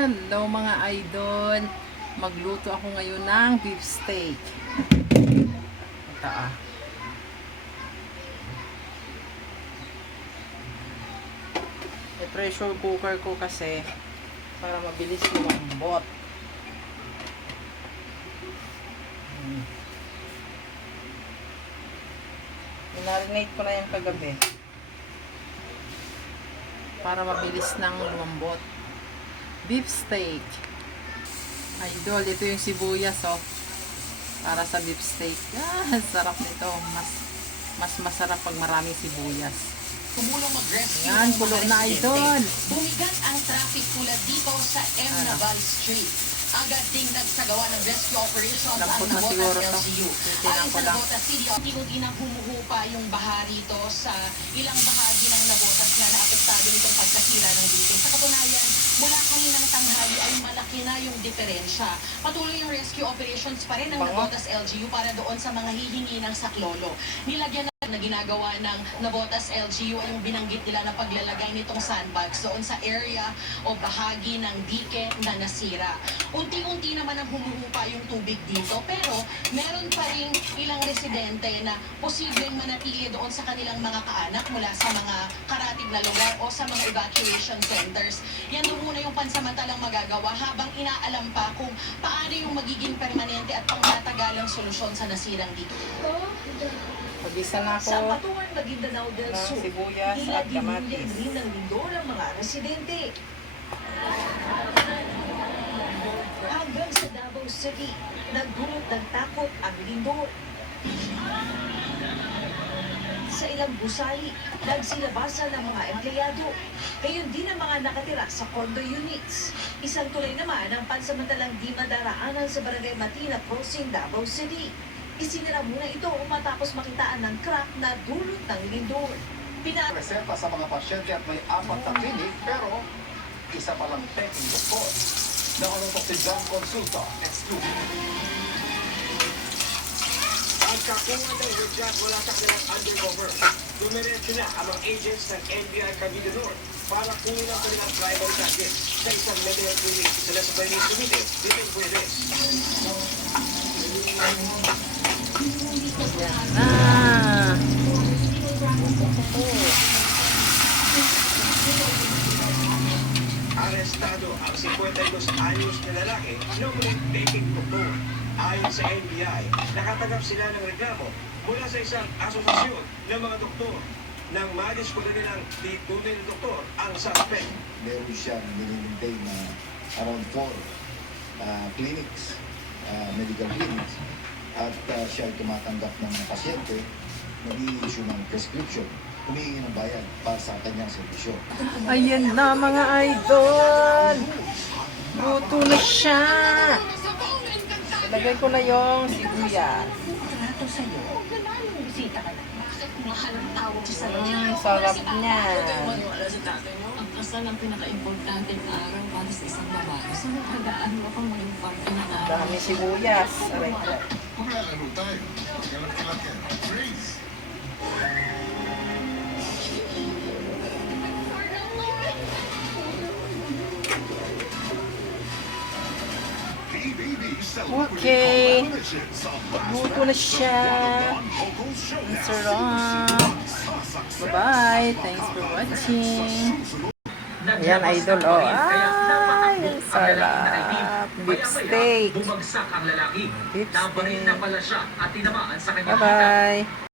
Hello mga idol. Magluto ako ngayon ng beef steak. Ito I-pressure cooker ko kasi para mabilis lumambot. Marinate ko na yung kagabi para mabilis nang lumambot. Beef steak. Idol, ito yung sibuyas para sa beef steak. Sarap nito. Mas masarap pag maraming sibuyas. Tumulong mag-rescue yan, pulo na idol. Bumigat ang traffic tulad dito sa M. Naval Street. Agad ding nagsagawa ng rescue operations ang Nabotas LGU. Ayon sa Nabotas City, unti-unti nang humuhupa yung baha rito sa ilang bahagi ng Nabotas na naapektado nitong pagkasira ng building. Sa katunayan, mula kaninang tanghali ay malaki na yung diferensya. Patuloy yung rescue operations pa rin ng Nabotas LGU para doon sa mga hihingi ng saklolo. Nilagyan na ginagawa ng Nabotas LGU ay yung binanggit nila na paglalagay nitong sandbags doon sa area o bahagi ng dike na nasira. Unti-unti naman ang humuhupa yung tubig dito, pero meron pa rin ilang residente na posibleng manatili doon sa kanilang mga kaanak mula sa mga karatig na lugar o sa mga evacuation centers. Yan doon muna yung pansamantalang magagawa habang inaalam pa kung paano yung magiging permanente at pangmatagalang solusyon sa nasirang dito. Pag-isa na Sa ako Batuan, Maguindanao del ng Sur, sibuyas at kamatis. din ng lindol ang mga residente. Hanggang sa Davao City, nagdulot ng takot ang lindol. Sa ilang gusali, nagsilabasan ng mga empleyado. Gayon din ang mga nakatira sa condo units. Isang tuloy naman ang pansamantalang di madaraanan sa Barangay Matina Crossing, Davao City. Isinira muna ito matapos makitaan ng crack na dulot ng lindol. Reseta sa mga pasyente at may 4 na klinik pero isa palang peking doktor. Nakaluntok si John Consulta, exclusive. Ang kakungan ng hudyat mula sa kanilang undercover. Dumiretso na ang mga agents ng NBI Cavite North para kunin ang kanilang tribal target sa isang medical clinic sa Las Vegas, Cavite, dito yung Puedes. Arestado ang 52 anyos na lalaki na muling taking doktor. Ayon sa NBI, nakatanggap sila ng reklamo mula sa isang asosasyon ng mga doktor nang madiskulo nilang di tunay na doktor ang suspect. Meron siyang nililintay na around 4 clinics, medical clinics, at siya ay tumatanggap ng mga pasyente, nag-i-issue ng prescription, humihingi ng bayad para sa kanyang servisyo. Ayan na mga idol. Luto na siya. Ilagay ko na yung sibuyas. Trato sa'yo. Bisita ka na. Bakit mahal ang tawag sa Sarap niya. Ang kasal ang pinaka-importanteng araw para sa isang babae. So, maghagaan mo kung maging parte ng araw. Dami sibuyas. Aray ko. Maglalaro tayo. Galak-galak yan. Freeze! Okay. Luto na siya. Ang sarap. Bye-bye. Thanks for watching. Ayan, idol. Ay, ang sarap. Beef steak. Bumagsak ang lalaki. Beef Nabaril na steak. pala siya at tinamaan sa kanyang Bye-bye.